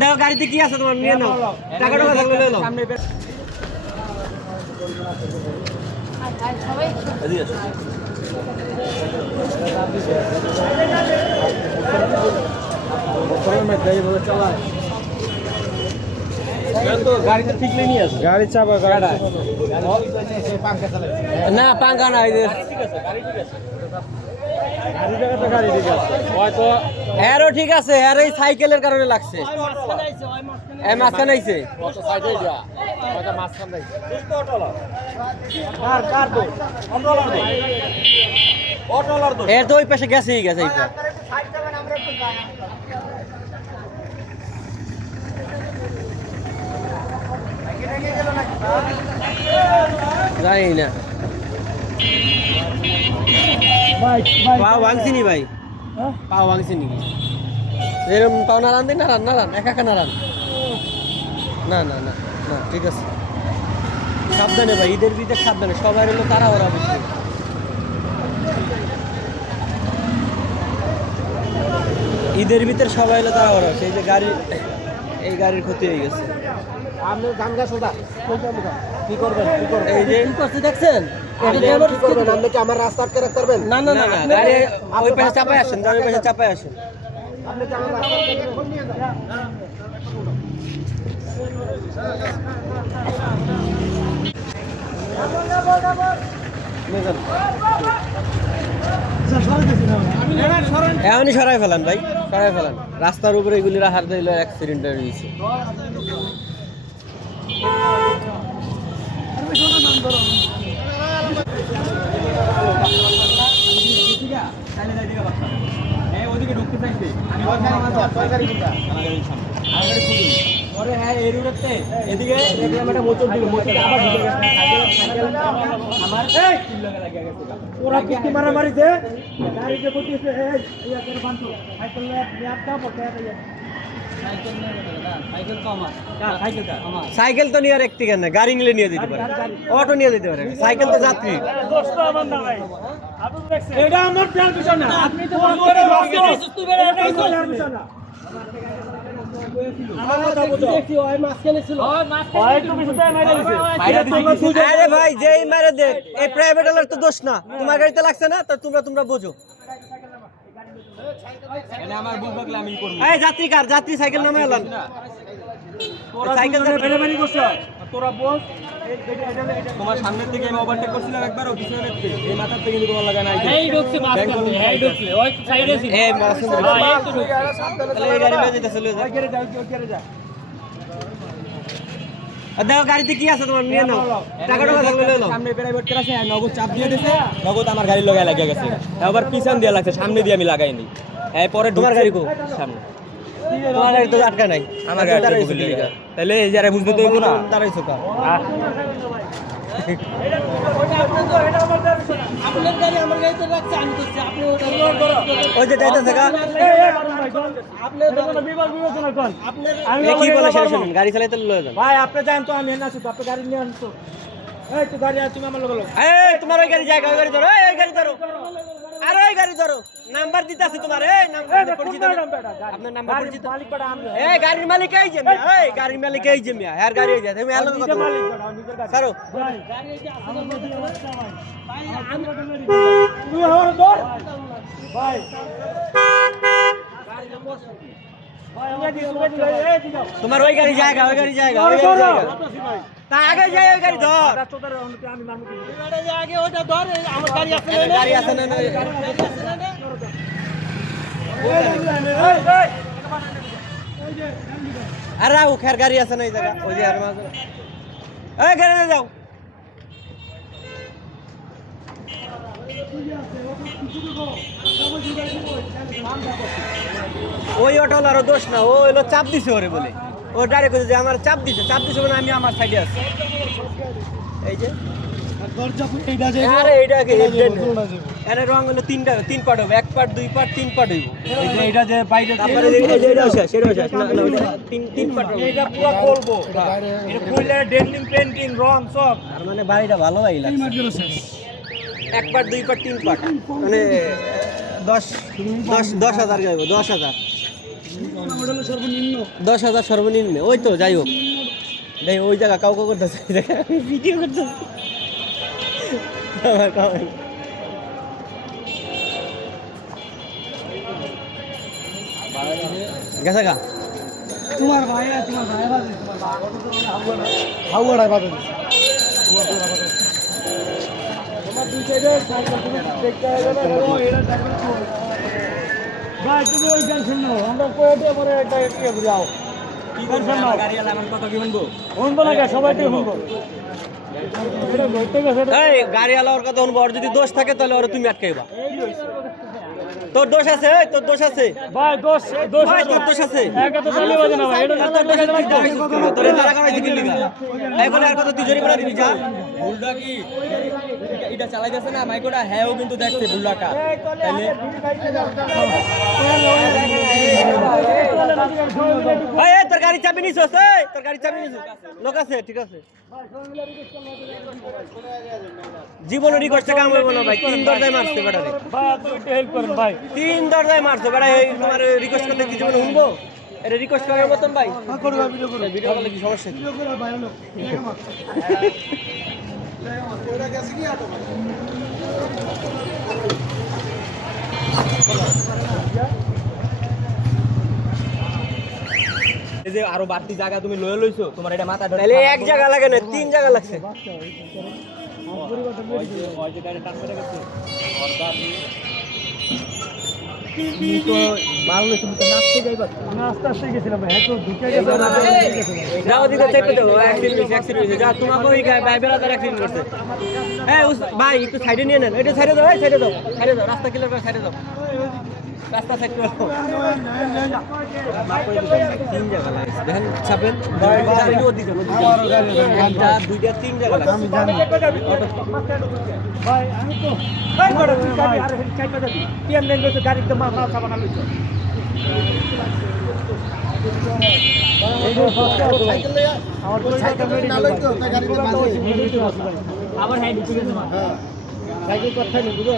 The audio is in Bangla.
দেখো গাড়িতে কি আছে তোমার নিয়ে নাও, টাকা টাকা থাকলে নিয়ে নাও। গাড়ি চাপা না পাঙ্কা না এরও ঠিক আছে, আর এই সাইকেলের কারণে লাগছে। মাঝখানে আইছে এর তো ওই পাশে গেছেই গেছে। জানি না পাও ভাঙছি নি ভাই, পাও ভাঙছি নাকি এরকম পাও নারান দিন, নারান নারান একা একা নারান। না না না না ঠিক আছে, সাবধানে ভাই, ঈদের ভিতরে সাবধানে, সবাই হলো তারা ওরা বেশি। ঈদের ভিতরে সবাই হলো তারা ওরা, সেই যে গাড়ি, এই গাড়ির ক্ষতি হয়ে গেছে। আপনি গান গাছ কি করবেন, এই যে করতে দেখছেন আমার রাস্তা আটকে রাখতে পারবেন? না না না, গাড়ি ওই পাশে চাপায় আসেন, ওই পাশে চাপায় আসেন। এমনই সরাই ফেলান ভাই, সরাই ফেলান, রাস্তার উপরে এগুলি রাখার দিলে অ্যাক্সিডেন্ট হয়ে গেছে। সাইকেল তো নিয়ে আর একটি কেন, গাড়ি নিলে নিয়ে যেতে পারে, অটো নিয়ে যেতে পারে, সাইকেল তো যাত্রী। আরে ভাই যেই মারে দেখ, এই প্রাইভেট ওয়ালার তো দোষ না, তোমার গাড়িতে লাগছে না, তো তোমরা বোঝো। যাত্রী কার, যাত্রী সাইকেল নামে এলাম, সাইকেল তোরা বস। তোমার সামনের থেকে আমি ওভারটেক করছিলাম একবার, ও পিছনের থেকে এই মাথার থেকে তোমার লাগা নাই, এই ঢুকছে মাঝখানে, এই ঢুকছে ওই সাইডে ছিল, এই মাঝখানে তাহলে এই গাড়ি নিয়ে যেতে চলে যা, গেরে যাও, গেরে যা। দেখো গাড়িতে কি আছে তোমার নিয়ে নাও, টাকা টাকা থাকলে নিয়ে নাও। সামনে প্রাইভেট কার আছে, নগদ চাপ দিয়ে দিয়েছে, নগদ আমার গাড়ি লাগায় লাগিয়ে গেছে, আবার পিছন দিয়ে লাগছে, সামনে দিয়ে আমি লাগাইনি। এই পরে তোমার গাড়ি কো সামনে, তোমার গাড়ি তো আটকা নাই, আমার গাড়ি দাঁড়াইছে, তাহলে এই যারা বুঝতে তো না দাঁড়াইছো কা। আপনার গাড়ি আমার গাড়িতে রাখছে, আমি তো আপনি ওই যে যাইতেছে কা, আপনি কোনো বিবাদ বিবেচনা করেন, আপনি কি বলে সেটা শুনুন, গাড়ি চালাইতে লয়ে যান ভাই, আপনি জানেন তো আমি না শুধু আপনি গাড়ি নিয়ে আনছো, এই তো গাড়ি আছে, তুমি আমার লগে লগে, এই তোমার ওই গাড়ি জায়গা, ওই গাড়ি ধরো, এই গাড়ি ধরো, আর ওই গাড়ি ধরো, নাম্বার দিতে আছে তোমার, এই নাম্বার পরিচিত, আপনার নাম্বার পরিচিত, মালিক বড় আমি, এই গাড়ির মালিক এই যে মিয়া, এই গাড়ির মালিক এই যে মিয়া, আর গাড়ি এই যে তুমি আলো কত মালিক বড় নিজের গাড়ি ছাড়ো, গাড়ি এই যে আছে ভাই, আমি তুই আমার ধর ভাই, গাড়ি বস তোমার ওই গাড়ি জায়গা, ওই গাড়ি জায়গা, ওই গাড়ি জায়গা, তা আগে যাই ওই গাড়ি ধর, আমি মারমু কি আগে ওটা ধর, আমার গাড়ি আছে না, গাড়ি আছে না, গাড়ি আছে না, আরে ও খের গাড়ি আছে না এই জায়গা, ওই যে আর মাঝে, এই গাড়িতে যাও। ওই অটোলারও দোষ না, ও হলো চাপ দিছে ওরে বলে, ও ডাইরেক্ট যে আমার চাপ দিছে মানে আমি আমার সাইডে আছি, এই যে আরে এইটা কি এর রং হলো তিন পার্ট হবে, এক পার্ট, দুই পার্ট, তিন পার্ট হইব, এই যে এইটা যে বাইরে তারপরে এইটা সেটা তিন পার্ট হবে, এটা পুরো করব, এটা কইলে ডেন্টিং পেইন্টিং রং সব, আর মানে বাড়িটা ভালো লাগছে। 1 পার্ট 2 পার্ট 3 পার্ট মানে 10,000 গাইব 10,000 10,000 সর্বনিম্ন ওই তো যাই হোক দেখ ওই জায়গা কাউ করতেছে ভিডিও করতেছে গেছে গা তোমার ভাই হাওয়াড়া বাজে তোমার দুই সাইডে দেখতে হবে ভাই তুমি ওই টেনশন নাও আমরা কোয়াটে পরে একটা একটু যাও কি টেনশন নাও গাড়িওয়ালা আমার কথা কি শুনবো শুনবো না সবাই তো শুনবো এই গাড়িওয়ালার কথা শুনবো আর যদি দোষ থাকে তাহলে ওরে তুমি আটকাইবা তোর দোষ আছে তোর দোষ আছে ভাই দোষ ভাই তোর দোষ আছে একা তো তালি বাজে না ভাই এটা তোর দোষ আছে তোর লারা কামাইতে কি লিগা এই বলে আর কত তুই জরিমানা দিবি যা বুলডা কি এটা চালাইতেছে না মাইকোটা হ্যাঁও কিন্তু দেখছে বুলডাটা তাইলে ভাই এই তোর গাড়ি চাবি নিছস এই তোর গাড়ি চাবি নিছস লোক আছে ঠিক আছে জীবন রিকোয়েস্টে কাম হইব না ভাই 3 দরজায় মারছে বেটারে ভাই আপনি একটু হেল্প করেন ভাই 3 দরজায় মারছে বেটা এই তোমার রিকোয়েস্ট করতে কি জীবনে শুনবো এটা রিকোয়েস্ট করার মতন ভাই করো ভিডিও করো ভিডিও করলে কি সমস্যা ভিডিও করো ভাই হলো এই যে আরো বাড়তি জায়গা তুমি লয়ে লইছো তোমার এটা মাথা তাহলে এক জায়গা লাগে না 3 জায়গা লাগছে ওই যে গাড়ি টান করে গেছে আস্তে আস্তে গেছিলাম ভাই তো ঢুকে গেছে যাও দিকে চেপে দাও অ্যাক্সিডেন্ট হয়েছে যা তোমাকে ওই ভাই বেরাদার অ্যাক্সিডেন্ট করছে এই ভাই একটু সাইডে নিয়ে নেন এটা সাইডে দাও সাইডে দাও রাস্তা ক্লিয়ার করে সাইডে দাও রাস্তা সাইড করো 3 জায়গা লাগে দেখেন ছাপেন একটা দুইটা 3 জায়গা লাগে আমি জানি ভাই আমি তো ভাই বড় তুই গাড়ি আরে কাইটা দিবি পিএম লেন লইছো গাড়ি তো মাল সাবান লইছো আমার তো সাইকেল না লইতো গাড়িতে বাজে আবার হাই ঢুকে গেছে সাইকেল কথা নেই বুঝো